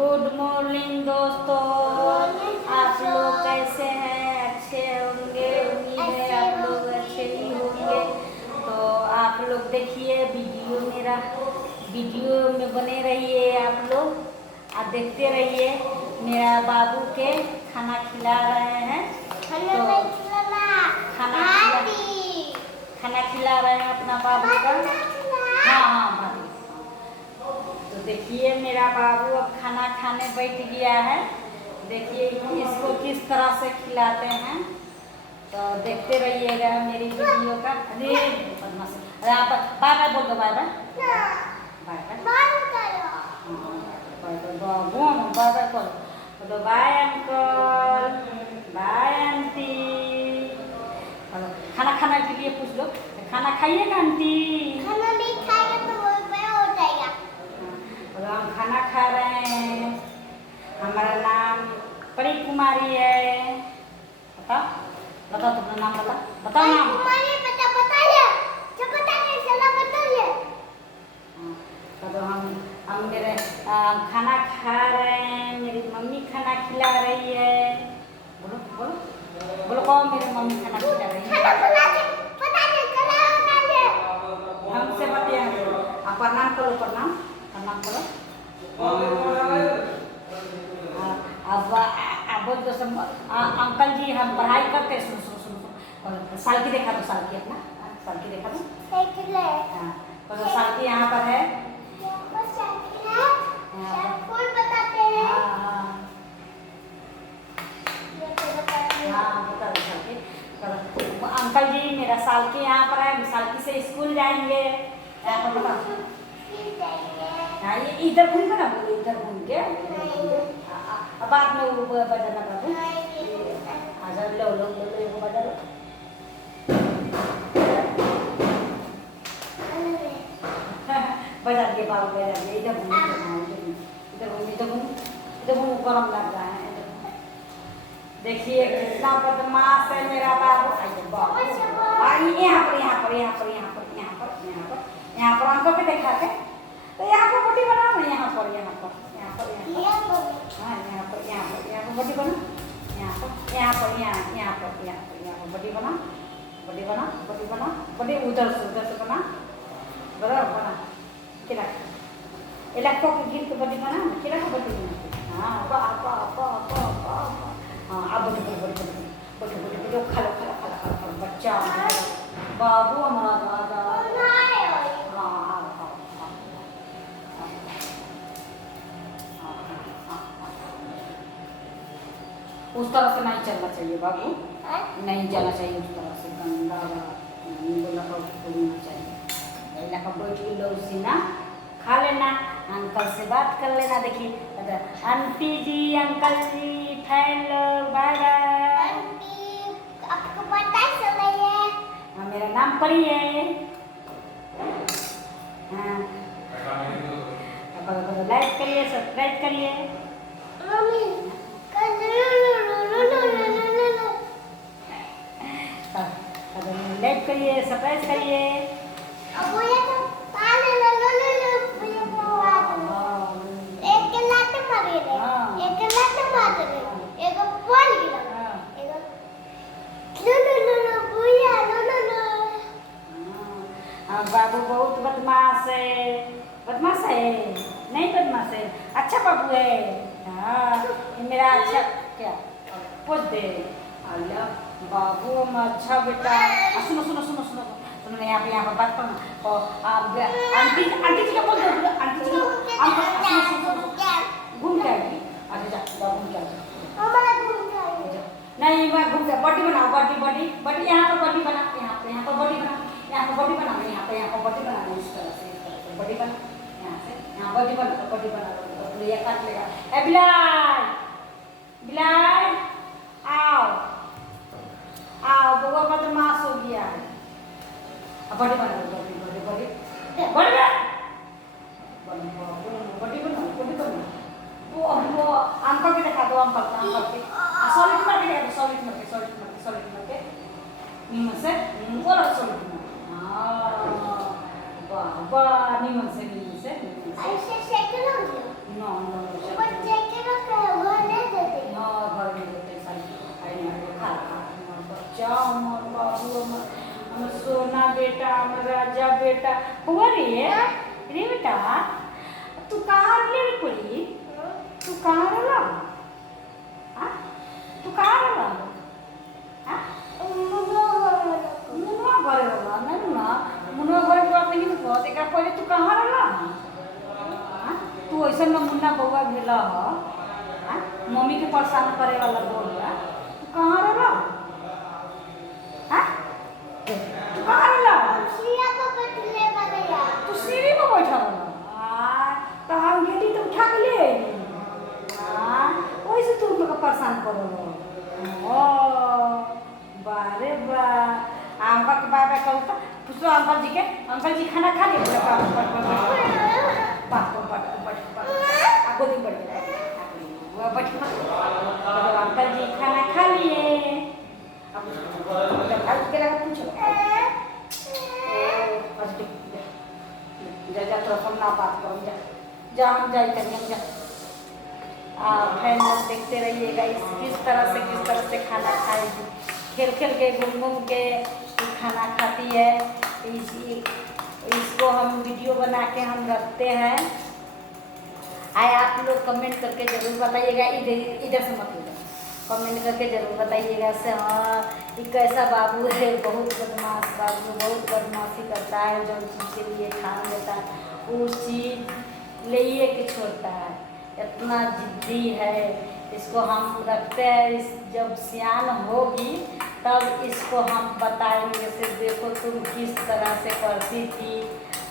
Good morning दोस्तों, आप लोग कैसे हैं? अच्छे होंगे, उम्मीद है आप लोग अच्छे ही होंगे। तो आप लोग देखिए वीडियो में बने रहिए आप लोग और देखते रहिए। मेरा बाबू के खाना खिला रहे हैं, तो खाना खिला रहे हैं अपना बाबू का। हाँ हाँ भाभी, तो देखिए मेरा बाबू अब खाना खाने बैठ गया है। देखिए इसको किस तरह से खिलाते हैं, तो देखते रहिएगा मेरी वीडियो का। अरे आप बाय बाय बोल दो, बाय बाय बाय बाय बोलो, बाय अंकल, बाय आंटी। खाना खाने के लिए पूछ लो, खाना खाइएगा आंटी? खाना नहीं खाएगा तो वो हो जाएगा। हम खाना खा रहे हैं। हमारा नाम परी कुमारी है। बताओ बताओ तुम्हारा नाम बताओ नाम। कुमारी बताइए, जो बताइए चला बताइए। तो हम मेरे खाना खा रहे हैं। मेरी मम्मी खाना खिला रही है। बोलो बोलो बोलो, कौन मेरी मम्मी खाना खिला रही है? बताइए चला बताइए। हमसे बताइए, आप प्रणाम करो, प्रणाम प्रणाम करो। अब बोल दो अंकल जी हम पढ़ाई करते हैं। सुनो सुनो सुनो, साल की देखा दो, साल की अपना साल की देखा दो। तो साल की यहाँ पर है, फूल बताते हैं। हाँ बता दो साल की। अंकल जी मेरा साल की यहाँ पर है, साल की से स्कूल जाएंगे। यहाँ पर बताओ। हाँ ये इधर घूम ना, बोलो इधर घूम के। अब बाद में वो बजाना बाबू। आजा लो लो लो लो, वो बजा लो। बजा दिए बाबू, बजा दिए। इधर घूम इधर घूम इधर घूम इधर घूम, गरम लग रहा है। देखिए कितना बदमाश है मेरा बाबू। यहाँ पर यहाँ पर यहाँ पर यहाँ पर यहाँ पर यहाँ पर यहाँ पर अंकल पे देखा के, तो यहाँ पर बॉडी बनाओ ना। यहाँ पर यहाँ पर यहाँ पर यहाँ पर, हाँ यहाँ पर यहाँ पर यहाँ पर बॉडी बनाओ। यहाँ पर यहाँ पर यहाँ यहाँ पर यहाँ पर यहाँ पर बॉडी बनाओ, बॉडी बनाओ, बॉडी बनाओ, बॉडी उधर से बना, बराबर बना। किला इलाको के गिर के बॉडी बना, किला को बॉडी बना। हाँ वाह वाह वाह वाह वाह। हाँ अब body body body body body body body खा लो बच्चा बाबू हमारा दादा। उस तरह से नहीं चलना चाहिए बाबू, नहीं जाना चाहिए उस तरह से। गंदा बोला बोलना चाहिए। इलाका बैठ लो उसी ना, खा लेना, अंकल से बात कर लेना। देखिए आंटी जी अंकल जी हेलो बाय बाय। आपको पता चला? हाँ मेरा नाम परी है। हाँ लाइक करिए, सब्सक्राइब करिए। लाइक करिए, सब्सक्राइब करिए। बाबू बहुत बदमाश है। बदमाश है? नहीं बदमाश है, अच्छा बाबू है। हाँ ये मेरा अच्छा क्या पूछ दे। अल्लाह बाबू अच्छा बेटा। सुनो सुनो सुनो सुनो सुनो, यहाँ पे बात करो। आंटी आंटी जी का बोल दो, आंटी जी घूम के आएगी। अच्छा जा घूम के आएगी। नहीं मैं घूम के बॉडी बनाओ, बॉडी बॉडी बॉडी यहाँ पर बॉडी बना, यहाँ पर बॉडी बना, यहाँ पर बॉडी बना, यहाँ पर बॉडी बना। इस तरह से बॉडी बना, यहाँ से यहाँ बॉडी बना, बॉडी बना। तो ये काट लेगा। ए बिलाल बिलाल आओ आओ, बउआ बदमाश हो गया है। बॉडी बना, body body body body body बना, बॉडी बना। वो अंकल के दिखा दो, अंकल के सॉलिड मार के दिखा दो, सॉलिड मार के नीमन से बोलो सॉलिड मार। हाँ वाह वाह, नीमन से ऐसे सेकंड हो गया। नो नो बच्चे हमर बाबू हमर सोना बेटा हमर राजा बेटा हुआ रे बेटा तू कहाँ ले रे पड़ी तू कहाँ रहला तू कहाँ रहला मुनवा घर रहला नहीं ना मुनवा घर के बात नहीं कहत एकरा पहले तू कहाँ रहला तू ऐसा न मुन्ना बउआ भेला मम्मी के परेशान करे वाला बोला तू कहाँ रहला तू कहाँ रहला तू सीढ़ी पे बैठा रहला तो हम गेली तो उठा के ले अइली वैसे तू लोग परेशान करो ओ बारे बा अंकल के बाबा कहू तो पूछो अंकल जी खाना खा लिए गोदी बढ़ अंकल जी खाना खा लिए पूछो जा थोड़ा कम ना बात करो जा हम जाए करिए हम जा फ्रेंड देखते रहिएगा किस तरह से खाना खाएगी खेल खेल के घूम के खाना खाती है इसको हम वीडियो बना के हम रखते हैं आप लोग कमेंट करके ज़रूर बताइएगा इधर से मत लीजिए कमेंट करके ज़रूर बताइएगा से हाँ ये कैसा बाबू है बहुत बदमाश बाबू बहुत बदमाशी करता है जो चीज़ के लिए ठान लेता है उस चीज़ ले के छोड़ता है इतना जिद्दी है इसको हम रखते हैं जब सियान होगी तब इसको हम बताएंगे से देखो तुम किस तरह से करती थी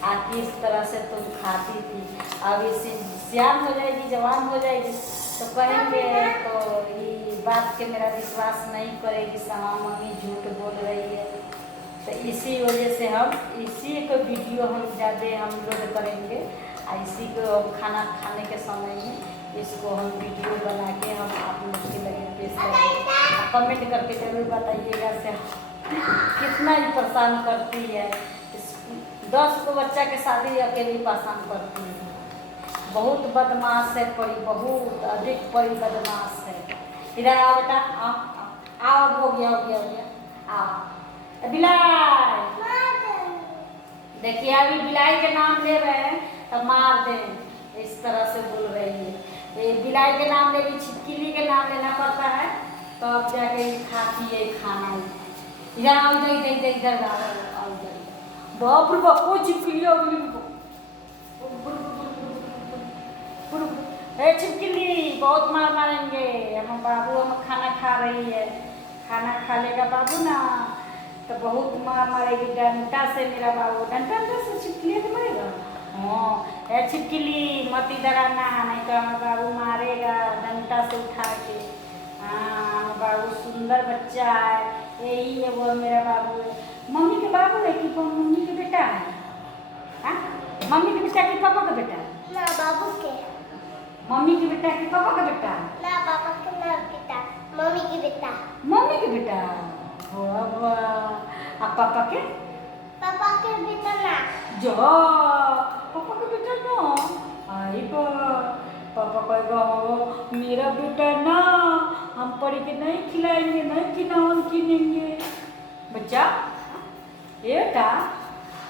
किस तरह से तुम खाती थी अब इसी सियान हो जाएगी जवान हो जाएगी तो कहेंगे तो ये बात के मेरा विश्वास नहीं करेगी समा मम्मी झूठ बोल रही है तो इसी वजह से हम इसी को वीडियो हम ज़्यादा हम लोड करेंगे इसी को खाना खाने के समय में इसको हम वीडियो बना के हम आप लोग के लगे पेश करेंगे कमेंट करके जरूर बताइएगा से कितना ही परेशान करती है 10 को बच्चा के शादी अकेली परेशान करती है बहुत बदमाश है परी बहुत अधिक परी बदमाश है इधर आओ बेटा आओ हो गया आओ बिलाई देखिए अभी बिलाई के नाम ले रहे हैं तो मार दें इस तरह से बोल रही है ये बिलाई के नाम ले ली छिपकली के नाम लेना पड़ता है तो अब जाके खाती है खाना इधर आओ इधर आओ बाप रे बाप वो छिपकली छिपकली बहुत मार मारेंगे हम बाबू हम खाना खा रही है खाना खा लेगा बाबू ना तो बहुत मार मारेगी डंडा से मेरा बाबू डंडा से छिपकली तो मरेगा हाँ छिपकली मत इधर आना नहीं तो हमारा बाबू मारेगा डंडा से उठा के हाँ बाबू सुंदर बच्चा है यही है वो मेरा बाबू है मम्मी के बाबू है कि मम्मी के बेटा है हाँ मम्मी के बेटा कि पापा का बेटा ना बाबू के मम्मी के बेटा कि पापा का बेटा ना पापा के ना बेटा मम्मी के बेटा हो अब पापा के बेटा ना जो पापा के बेटा ना आई पापा कहेगा मेरा बेटा ना हम पढ़ के नहीं खिलाएंगे नहीं खिलावन किनेंगे बच्चा ये बेटा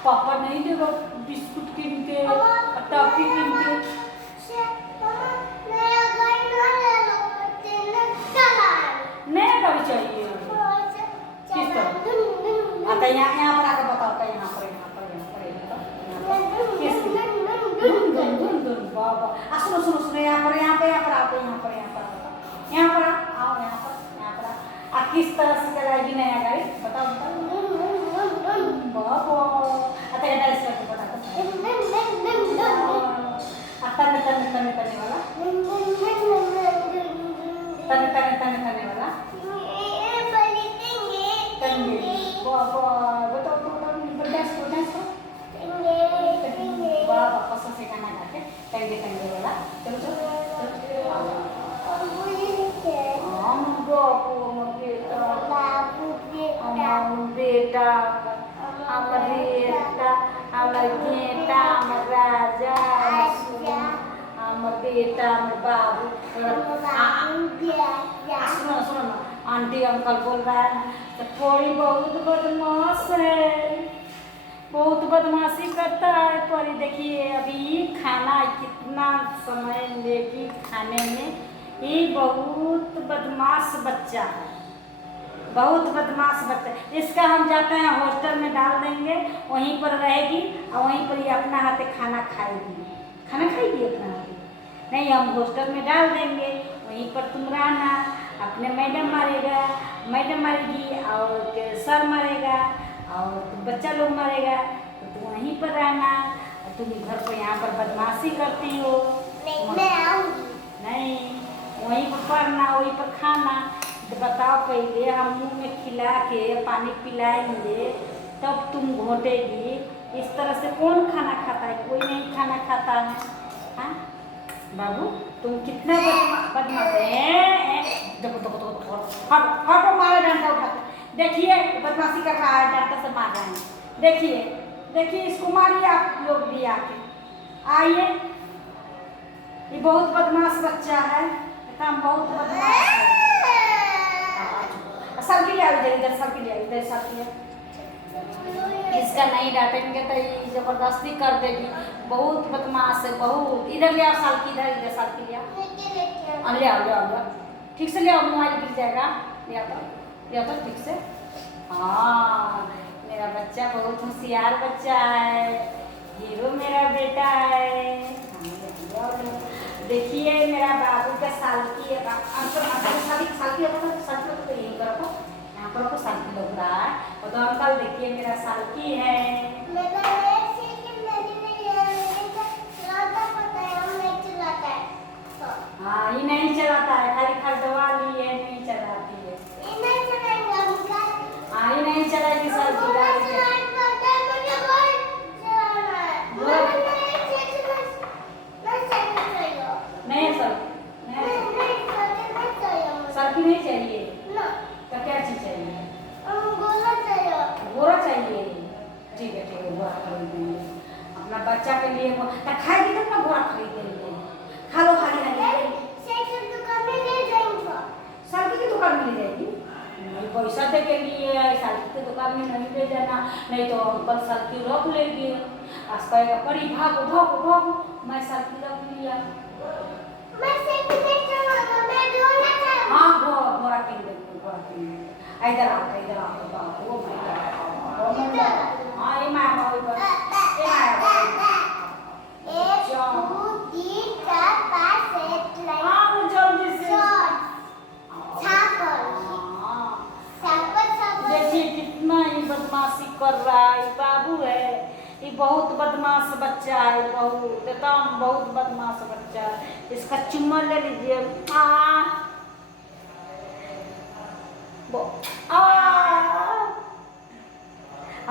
पापा नहीं देगा बिस्कुट किन के टॉफी किन के नया गाड़ी चाहिए किस तरह आता यहाँ पर आकर बताओ यहाँ पर बाबा सुनो यहाँ पर आओ किस तरह से चलाएगी नया गाड़ी बताओ बाबा तने वाला बाबा कसम से गाना गाते टंगे वाला चलो बेटा राजा बेटा बाबू सुनो आंटी अंकल बोल रहा है ना, तो परी बहुत बदमाश है, बहुत बदमाशी करता है परी। देखिए अभी खाना कितना समय लेगी खाने में, ये बहुत बदमाश बच्चा है, बहुत बदमाश बच्चा। इसका हम जाते हैं हॉस्टल में डाल देंगे, वहीं पर रहेगी और वहीं पर ये अपना हाथे खाना खाएगी। खाना खाएगी अपना हाथे? नहीं, हम हॉस्टल में डाल देंगे, वहीं पर तुम रहना, अपने मैडम मारेगा, मैडम मारेगी और सर मारेगा और बच्चा लोग मारेगा, तो तुम वहीं पर रहना। और तुम घर पर यहाँ पर बदमाशी करती हो। मैं आऊंगी। नहीं, वहीं पर पढ़ना, वहीं पर खाना। तो बताओ, पहले हम मुँह में खिला के पानी पिलाएंगे तब तुम घोटेगी। इस तरह से कौन खाना खाता है? कोई नहीं खाना खाता है। हाँ बाबू, तुम कितना बदमाश है। देखो देखो देखो, हट हटो, मारा डंडा उठा के। देखिए बदमाशी कर रहा है, डंडा से मार रहे हैं। देखिए देखिए, इसको मारिए आप लोग भी आके। आइए, ये बहुत बदमाश बच्चा है, एकदम बहुत बदमाश है। सर के लिए आ इधर, इधर सर के लिए, इधर सर के लिए। इसका नहीं डांटेंगे तो ये जबरदस्ती कर देगी, बहुत बदमाश है बहुत। इधर ले आओ साल की, इधर इधर साल की ले आओ, ले आओ ले आओ ले आओ, ठीक से ले आओ, मोबाइल गिर जाएगा। ले आओ तो ठीक से। हाँ, मेरा बच्चा बहुत होशियार बच्चा है, हीरो मेरा बेटा है। देखिए मेरा बाबू का साल की है, साल की तो यही करो, यहाँ पर साल की लग रहा है। और तो अंकल देखिए मेरा साल की है। हाँ, ये नहीं चलाता है, खाली खरीदवा ली है, नहीं चलाती है। हाँ, ये नहीं चलाएगी साल की गाड़ी। नहीं सर, साल की नहीं चाहिए तो क्या चीज चाहिए? गोरा चाहिए। ठीक है गोरा खरीद देंगे अपना बच्चा के लिए। खाएगी तब ना गोरा खरीद देंगे। खा लो, खाली साल की दुकान में ले जाएगी। नहीं, पैसा दे के लिए साल की दुकान में नहीं ले जाना, नहीं तो अंकल साल की रोक लेगी। आज कहेगा परी भागो भागो भागो, मैं साल की रोक लिया। हाँ, गोरा किन देंगे, गोरा किन देंगे। इधर आओ, इधर आओ बाबू। ओ माय गॉड, हाँ ये माया बाबू पर, ये माया बाबू। हाँ, वो जल्दी से। देखिए कितना ही बदमाशी कर रहा है, बाबू है ये, बहुत बदमाश बच्चा है, बहुत एकदम बहुत बदमाश बच्चा है। इसका चुम्मा ले लीजिए।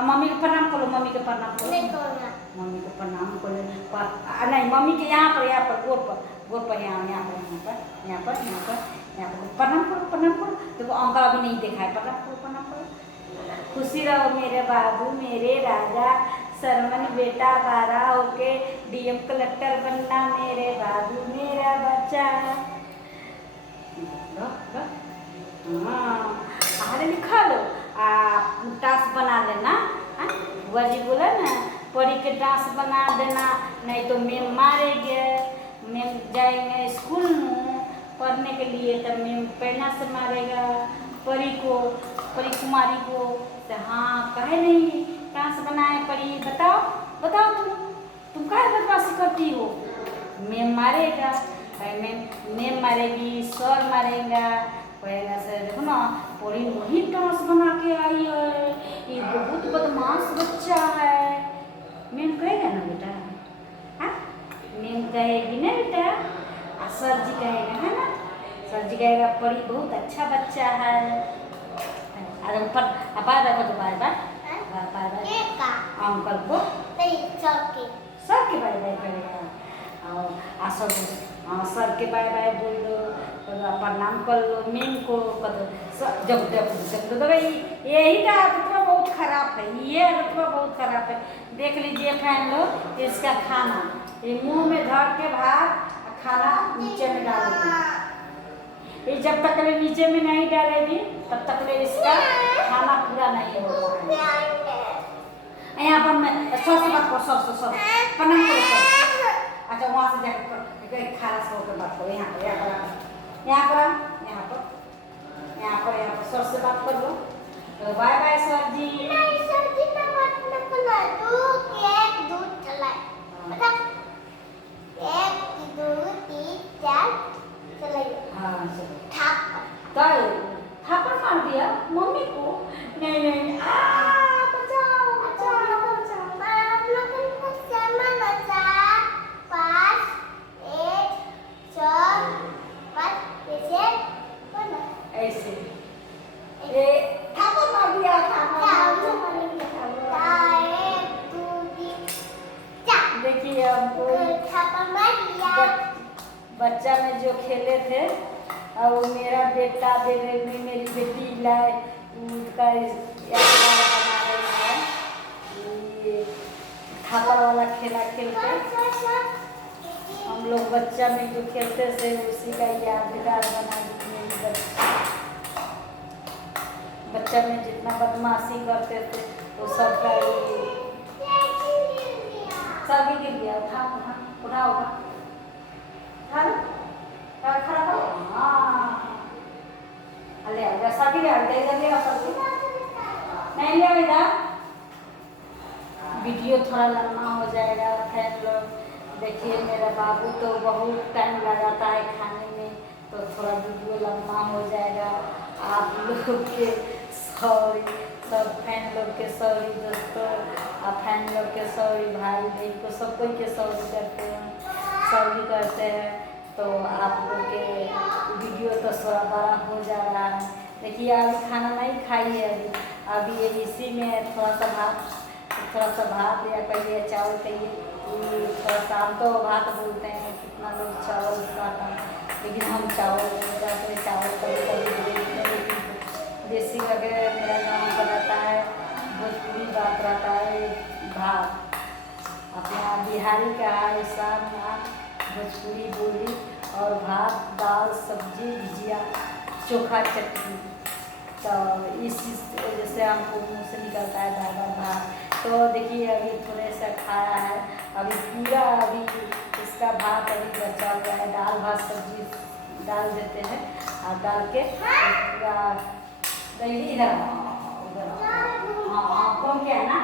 मम्मी को प्रणाम करो, मम्मी को प्रणाम करो, मम्मी को प्रणाम करो। नहीं, मम्मी के यहाँ पर गोर पर, यहाँ पर प्रणाम करो, प्रणाम करो। देखो अंकल अभी नहीं देखा है, प्रणाम करो, प्रणाम करो। खुशी रहो मेरे बाबू, मेरे राजा सरमन बेटा, बारा होके डीएम कलेक्टर बनना मेरे बाबू, मेरा बच्चा। हाँ, आगे लिखा लो, टास्क बना लेना। बुआ जी बोला ना, परी के टास्क बना देना, नहीं तो मैम मारेंगे। मैम जाएंगे स्कूल में पढ़ने के लिए, तब मैम पेना से मारेगा परी को, परी कुमारी को। तो हाँ, कहे नहीं टास्क बनाए परी, बताओ बताओ, तुम काहे बदमाशी करती हो? मैम मारेगा, मैम मारेगी, सर मारेगा। कहेगा सर देखो ना, परी वही टास्क बना के आई है, ये बहुत बदमाश बच्चा है। मैम कहेगा ना बेटा, हाँ मैम कहेगी ना बेटा, सर जी कहेगा, है ना, सर जी कहेगा परी बहुत अच्छा बच्चा है। अरे ऊपर बाय बाय तो बाय बाय अंकल को, सर के बाय बाय करेगा। और सर के बाय बाय बोल दो, प्रणाम कर लो मैम को। जब तो भाई यही का आदत बहुत खराब है, ये आदत बहुत खराब है। देख लीजिए फैन लोग, इसका खाना ये मुंह में धर के भात खाना नीचे में डाल दो। ये जब तक ले नीचे में नहीं डालेगी तब तक ले इसका खाना पूरा नहीं होगा। यहाँ पर मैं सॉस बात करो, सॉस प्रणाम करो सॉस। अच्छा वहाँ से जाकर खाना से होकर बात करो। यहाँ पर सर से बात कर लो। तो बाय बाय सर जी। नहीं सर जी ना बात ना करना, दूध एक दूध चलाए बता, 1 2 3 4 चलाइए। हाँ चलो। थाप थापड़ मार दिया मम्मी को। नहीं बचाओ बचाओ बचाओ। आप लोगों को सामान अच्छा 5 1 4 5 ऐसे बोलो ऐसे ए थापड़ मार दिया देखिए हमको बच्चा में जो खेले थे और वो मेरा बेटा दे रहे में मेरी बेटी लाए उनका बना रही है। ये थापड़ वाला खेला खेलते हम लोग बच्चा में जो खेलते थे उसी का यादगार बना दी मेरी बच्चा में जितना बदमाशी करते थे वो सब का सभी गिर गया। उठा होगा खड़ा करो। हाँ ले आओ सभी ले आओ इधर ले आओ सभी नहीं ले आओ इधर। वीडियो थोड़ा लंबा हो जाएगा फिर लोग देखिए मेरा बाबू तो बहुत टाइम लगाता है खाने में तो थोड़ा वीडियो लंबा हो जाएगा। आप लोग के सॉरी, सब फैन लोग के सॉरी दोस्तों, आप फैन लोग के सॉरी, भाई बहन को सब कोई के सॉरी करते हैं, सॉरी करते हैं। तो आप लोग के वीडियो तो थोड़ा बड़ा हो जा रहा है। देखिए अभी खाना नहीं खाई है अभी ये इसी में थोड़ा सा भात या कहिए चावल कहिए थोड़ा सा हम तो भात बोलते हैं कितना लोग चावल खाता है लेकिन हम चावल जाते चावल कभी देसी वगैरह मेरा गाँव का रहता है, भोजपुरी बात रहता है भात अपना बिहारी का है शाम भोजपुरी बोली और भात दाल सब्जी भुजिया चोखा चटनी। तो इसी वजह से हमको मुँह से निकलता है दाल भात। तो देखिए अभी थोड़े से खाया है अभी पूरा अभी इसका भात अभी बचा हुआ है। दाल भात सब्जी डाल देते हैं और डाल के पूरा दही इधर हाँ घूम के है ना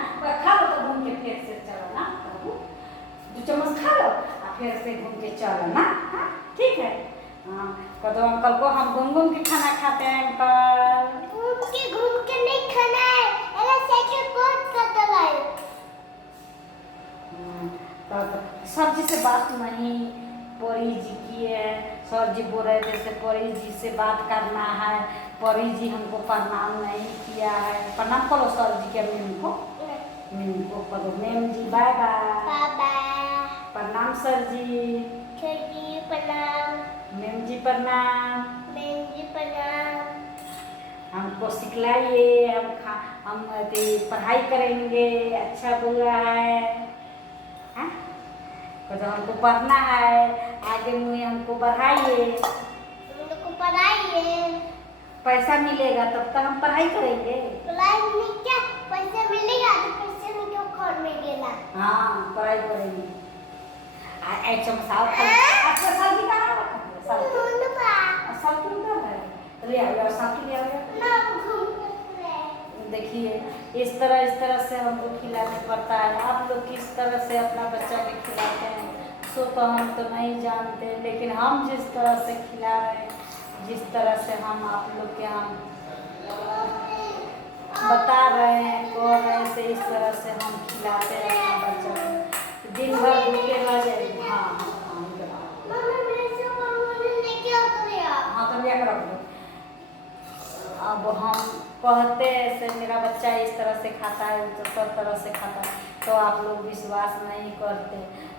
खा लो तो घूम के फिर से चलो ना 2 चम्मच खा लो और फिर से घूम के चलो ना। हाँ ठीक है। हाँ कदो अंकल को हम घूम के खाना खाते हैं अंकल। घूम के नहीं खाना है अरे साइकिल बहुत कतल है। सर जी से बात नहीं परी जी की है। सर जी बोल रहे थे परी जी से बात करना है। परी जी हमको प्रणाम नहीं किया है। प्रणाम करो सर जी के मैम को करो मैम जी बाय बाय। प्रणाम सर जी प्रणाम मैम जी प्रणाम। हमको सिखलाइए हम पढ़ाई करेंगे अच्छा बुरा है। हाँ? तो हमको पढ़ना है आगे में हमको बढ़ाइए पैसा मिलेगा तब तक हम पढ़ाई करेंगे। क्या पैसा मिलेगा तो पैसे में क्यों खोल में गेला। हाँ पढ़ाई करेंगे। अच्छा सब्जी कहाँ रखा है सब्जी उधर है ले आओ सब्जी ले आओ। देखिए इस तरह से हमको खिलाना पड़ता है। आप लोग किस तरह से अपना बच्चा के खिलाते हैं सो तो हम तो नहीं जानते लेकिन हम जिस तरह से खिला रहे हैं जिस तरह से हम आप लोग के हम बता रहे हैं कह रहे थे इस तरह से हम खिलाते हैं अपना बच्चा को दिन भर भूखे रह जाएगी। हाँ तो लिया कर अब हम कहते ऐसे मेरा बच्चा इस तरह से खाता है तो सब तरह से खाता है तो आप लोग विश्वास नहीं करते।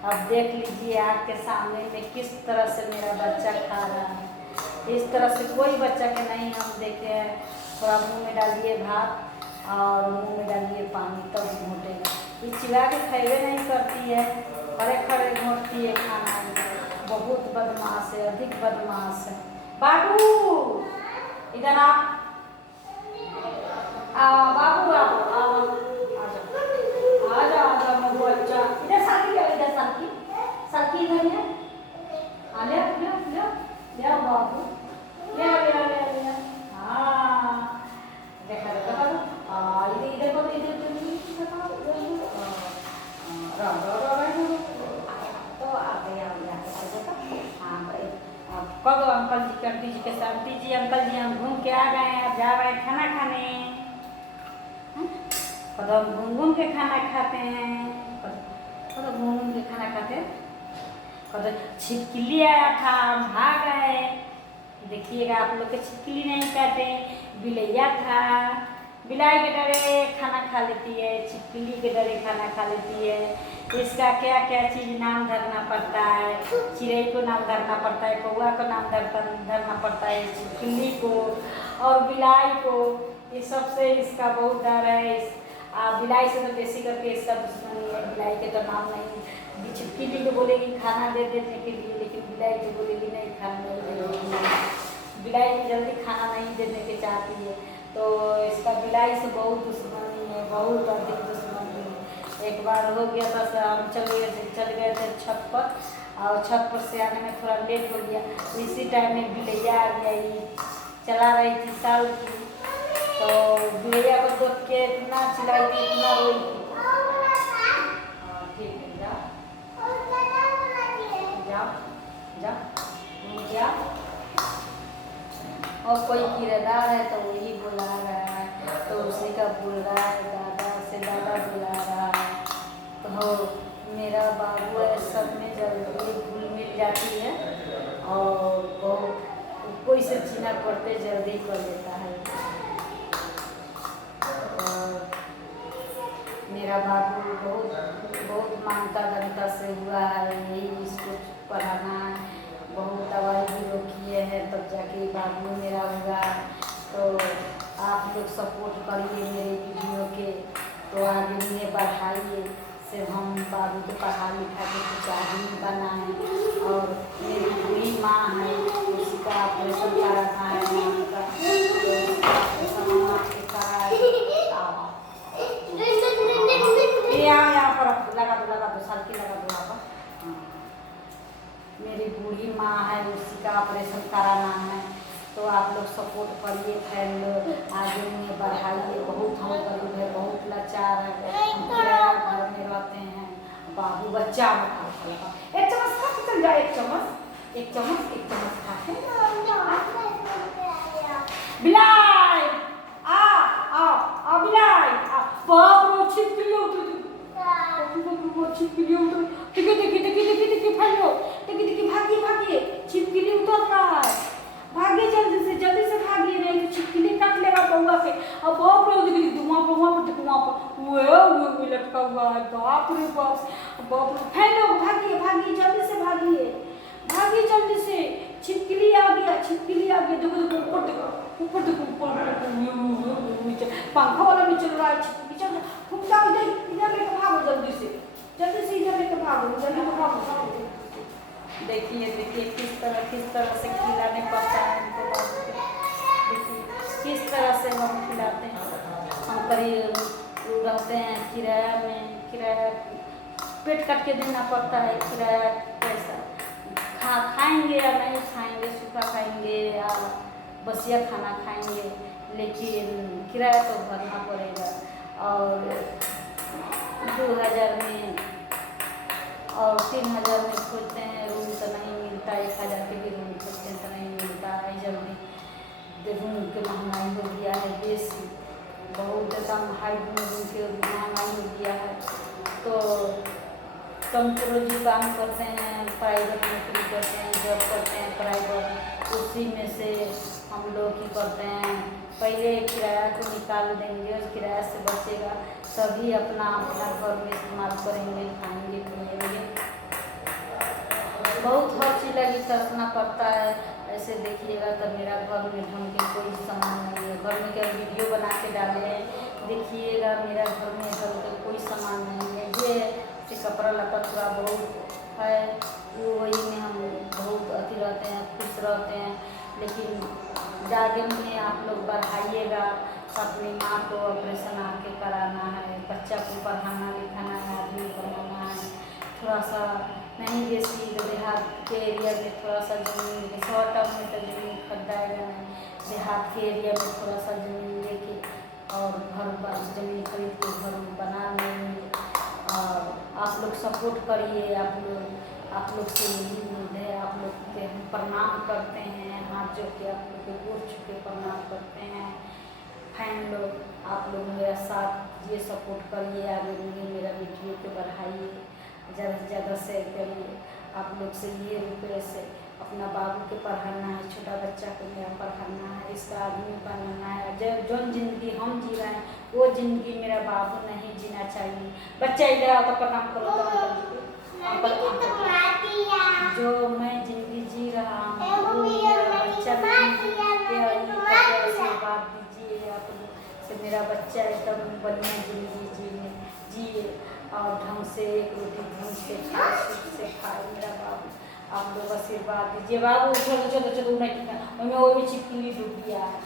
अब देख लीजिए आपके सामने में किस तरह से मेरा बच्चा खा रहा है। इस तरह से कोई बच्चा के नहीं हम देखे हैं। थोड़ा मुंह में डालिए भात और मुंह में डालिए पानी तब घोटेगा। ये चिल्ला के खैबे नहीं करती है खड़े खड़े घोटती है खाना। बहुत बदमाश है अधिक बदमाश है। बाबू इधर आप बाबू बाबू आ जाओ मगू अच्छा इधर साकी इधर साकी इधर ले ले बाबू ले हाँ देखा इधर इधर को इधर तो आ गया हाँ कब अंकल जी आंटी जी के साथ आंटी जी अंकल जी हम घूम के आ गए हैं अब जा रहे हैं खाना खाने कब हम घूम के खाना खाते हैं कब घूम के खाना खाते हैं कब छिपकली आया था हम भाग गए देखिएगा आप लोग के छिपकली नहीं कहते बिलैया था बिलाई के डरे खाना खा लेती है छिपकली के डरे खाना खा लेती है इसका क्या क्या चीज़ नाम धरना पड़ता है चिड़ै को नाम धरना पड़ता है कौआ को नाम धरना पड़ता है छिपकली को और बिलाई को ये सबसे इसका बहुत डर है बिलाई से तो बेसी करके इसका दुश्मनी है बिलाई के तो नाम नहीं छिपकली को बोलेगी खाना दे देने के लिए लेकिन बिलाई को बोलेगी नहीं खाना नहीं देने बिलाई को जल्दी खाना नहीं देने के चाहती है तो इसका बिलाई से बहुत दुश्मनी है बहुत अधिक दुश्मनी है एक बार हो गया था हम चल गए थे छत पर और छत पर से आने में थोड़ा लेट हो गया इसी टाइम में बिलैया आ गई चला रही थी साल की तो बिलैया को देख के इतना चिल्लाई थी इतना रोई थी ठीक है जाओ और कोई किराएदार है तो वही बुला रहा है तो उसी का बोल रहा है दादा से दादा बुला रहा है तो मेरा बाबू है सब में जल्दी घुल मिल जाती है और कोई से चीना पड़ते जल्दी कर लेता है और मेरा बाबू बहुत मानता गणता से हुआ है यही इसको पढ़ाना है बहुत दवाई भी लोग किए हैं तब जाके बाबू मेरा हुआ तो आप लोग सपोर्ट करिए मेरे वीडियो के तो आगे मुझे बढ़ाइए से हम बाबू को पढ़ा लिखा के कुछ आदमी बनाएं और मेरी बुरी माँ है उसका ऑपरेशन कराना है उनका यहाँ पर लगा दो साल की लगा दो यहाँ पर मेरी बूढ़ी माँ है उसी का ऑपरेशन कराना है तो आप लोग सपोर्ट करिए फैन लोग आगे में बढ़ाइए बहुत हम गरीब है बहुत लाचार है हम किराया घर में रहते हैं बाबू बच्चा एक चम्मच खा के चल जाए एक चम्मच खा के बिलाई आ बिलाई बाप रो छिपकली उतर छिपकली उतर देखिए फैलो देखिए भागिए छिपकली उतर रहा है भागिए जल्दी से भागिए नहीं तो छिपकली काट लेगा बउआ के अब बाप रे देखिए धुआं पर वो लटका हुआ है बाप रे फैलो भागिए जल्दी से भागिए जल्दी से छिपकली आ गया देखो ऊपर पंखा वाला भी चल रहा है छिपकली चल खूब जाओ इधर लेकर भागो जल्दी से इधर लेकर भागो देखिए किस तरह से खिलाने पड़ता है इनको देखिए किस तरह से हम खिलाते हैं हम करीब रहते हैं किराया पेट काट के देना पड़ता है किराया पैसा खाएंगे या नहीं खाएंगे सूखा खाएंगे या बसिया खाना खाएंगे लेकिन किराया तो भरना पड़ेगा और 2000 में और 3000 में खोजते हैं रूम तो नहीं मिलता 1000 के भी रूम खोजते हैं तो नहीं मिलता है जल्दी रूम के महंगाई हो गया है बेसी बहुत ज़्यादा हाई रूम के महंगाई हो गया है तो कम रोजी काम करते हैं प्राइवेट नौकरी करते हैं जॉब करते हैं प्राइवेट उसी में से हम लोग ही करते हैं पहले किराया को निकाल देंगे और किराया से बचेगा तभी अपना घर में इस्तेमाल करेंगे खाएंगे पिएंगे बहुत हर चीज़ लगी तरसना पड़ता है ऐसे देखिएगा तो मेरा घर में ढंग के कोई सामान नहीं है घर में क्या वीडियो बना के डाले हैं देखिएगा मेरा घर में ढंग के कोई सामान नहीं है ये से कपड़ा लता थोड़ा बहुत है वही में हम बहुत अति रहते हैं खुश रहते हैं लेकिन ज़्यादा में आप लोग बढ़ाइएगा। अपनी माँ को ऑपरेशन आके कराना है, बच्चा को पढ़ाना लिखाना है, आदमी बनाना है। थोड़ा सा नहीं देसी देहात के एरिया में थोड़ा सा ज़मीन, शॉर्ट टर्म में तो ज़मीन खरीदाएगा नहीं, देहात के एरिया में थोड़ा सा ज़मीन लेके और घर पर ज़मीन खरीद के घर बना लेंगे। और आप लोग सपोर्ट करिए। आप लोग से यही उम्मीद है। आप लोग के हम प्रणाम करते हैं, हाथ जोड़ के आप लोग के गोड़ छू के प्रणाम करते हैं। फैन लोग, आप लोग मेरा साथ ये सपोर्ट करिए, आगे भी मेरा वीडियो को बढ़ाइए, ज़्यादा से ज़्यादा शेयर करिए। आप लोग से ये रिक्वेस्ट है, अपना बाबू के पढ़ाना है, छोटा बच्चा को मेरा पढ़ाना है, इसका आदमी बनाना है। जो जिंदगी हम जी रहे हैं वो जिंदगी मेरा बाबू नहीं जीना चाहिए। बच्चा इधर आओ तो प्रणाम करो तो जो मैं जिंदगी जी रहा हूँ वो मेरा बच्चा आशीर्वाद दीजिए आप लोग से। मेरा बच्चा एकदम बढ़िया जिंदगी जिए और ढंग से एक रोटी ढंग से खाए, सुख से खाए मेरा बाबू। आप लोग आशीर्वाद दीजिए। बाबू चलो चलो चलो नहीं वो भी चिपकली डूब गया है।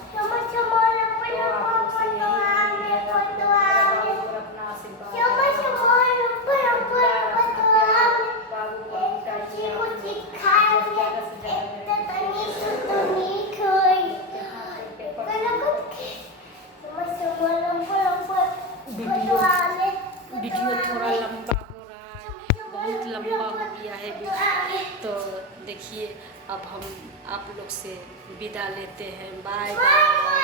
अपना आशीर्वाद वीडियो थोड़ा लंबा हो रहा है, बहुत लंबा हो गया है वीडियो, तो देखिए अब हम आप लोग से विदा लेते हैं। Bye bye.